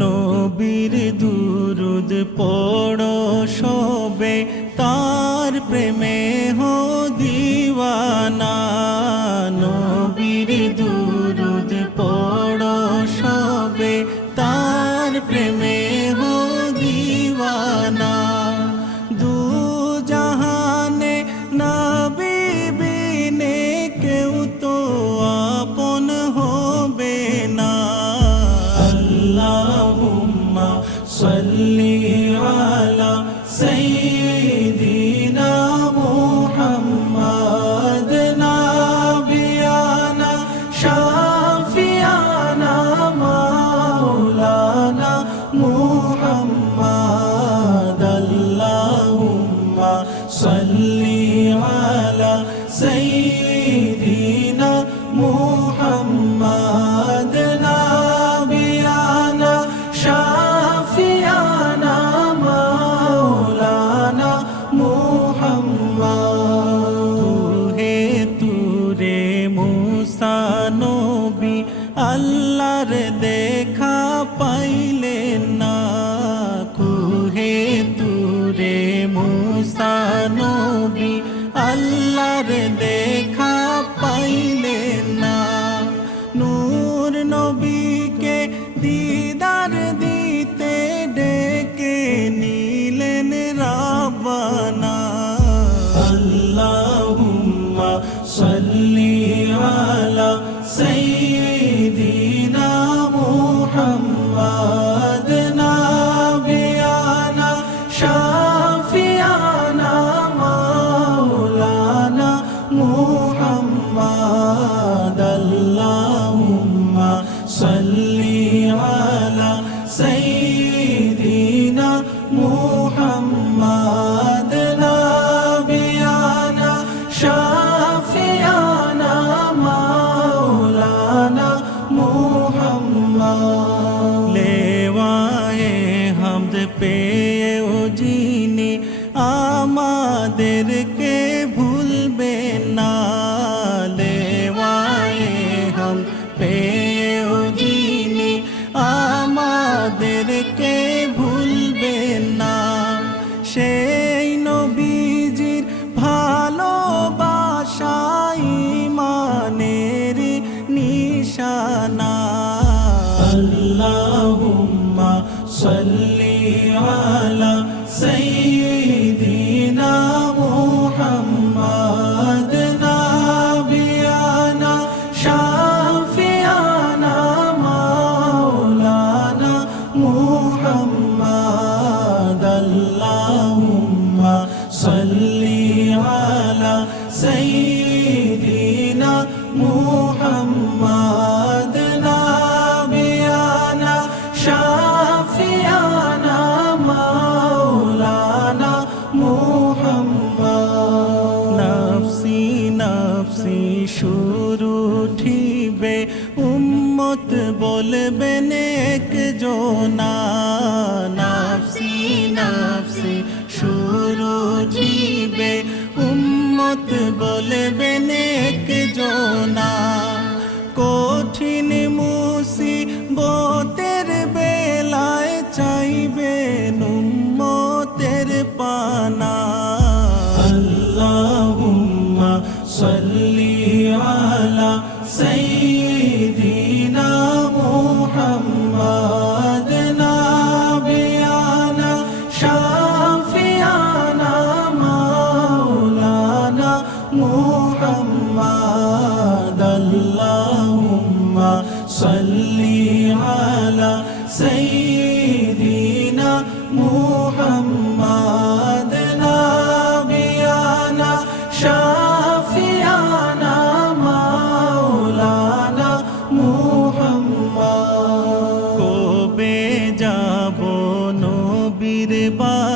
নবীর দুরুদ পড়ো সবে, তার প্রেমে হো দিওয়ানা। নবীর দুরুদ পড়ো সবে, তার প্রেমে হো দিওয়ানা। দু জাহানে নবী বিনে কেউ তো আপন হবে না। আল্লাহুম্মা সাল্লি আলা সাইয়্যিদিনা মুহাম্মাদ নাবিয়ানা শাফিয়ানা মাওলানা মুহাম্মাদ। আল্লাহুম্মা সাল্লি আলা সাইয়্যিদিনা মুহাম্মাদ নাবিয়ানা শাফিয়ানা মাওলানা মুহাম্মাদ। তুহে তুরে মুসা নবী আল্লাহর দেখা পাইলেন না। কুহে তুরে মুসা নবী আল্লাহর দেখা পাইলেন না। নূর নবীকে দিদার দিতে ডেকে নিলেন রাব্বানা। আল্লাহুম্মা সাল্লি আলা সাইয়্যিদিনা মুহাম্মাদ নাবিয়ানা শাফিয়ানা মাওলানা মুহাম্মাদ। আল্লাহুম্মা সাল্লি আলা সাইয়্যিদিনা মুহাম্মাদ নাবিয়ানা শাফিয়ানা মাওলানা মুহাম্মাদ। লেওয়ায়ে হামদ পেয়েও যিনি আমাদেরকে ভুলবেন না। লেওয়ায়ে হামদ পেয়েও যিনি আমাদেরকে ভুলবেন না। সেই নবীজির ভালোবাসা ঈমানের নিশানা। আল্লাহুম্মা সাল্লি আলা সাইয়্যিদিনা মুহাম্মাদ নাবিয়ানা শাফিয়ানা মাওলানা মুহাম্মাদ। আল্লাহুম্মা সাল্লি আলা সাইয়্যিদিনা মুহাম্মাদ নাবিয়ানা শাফিয়ানা মাওলানা মুহাম্মাদ। নাফসি নাফসি সুর উঠিবে, উম্মত বলবেন একজনা। নাফসি নাফসি সুর উঠিবে, উম্মত বলবেন একজনা। কঠিন মুসিবতের বেলায় চাইবেন উম্মতের পানা। আল্লাহুম্মা সাল্লি আলা সাইয়্যিদিনা মুহাম্মাদ নাবিয়ানা শাফিয়ানা মাওলানা মুহাম্মাদ। আল্লাহুম্মা সাল্লি আলা সাইয়্যিদিনা মুহাম্মাদ নাবিয়ানা শাফিয়ানা মাওলানা মুহাম্মাদ। কবে যাব নবীর বাড়ি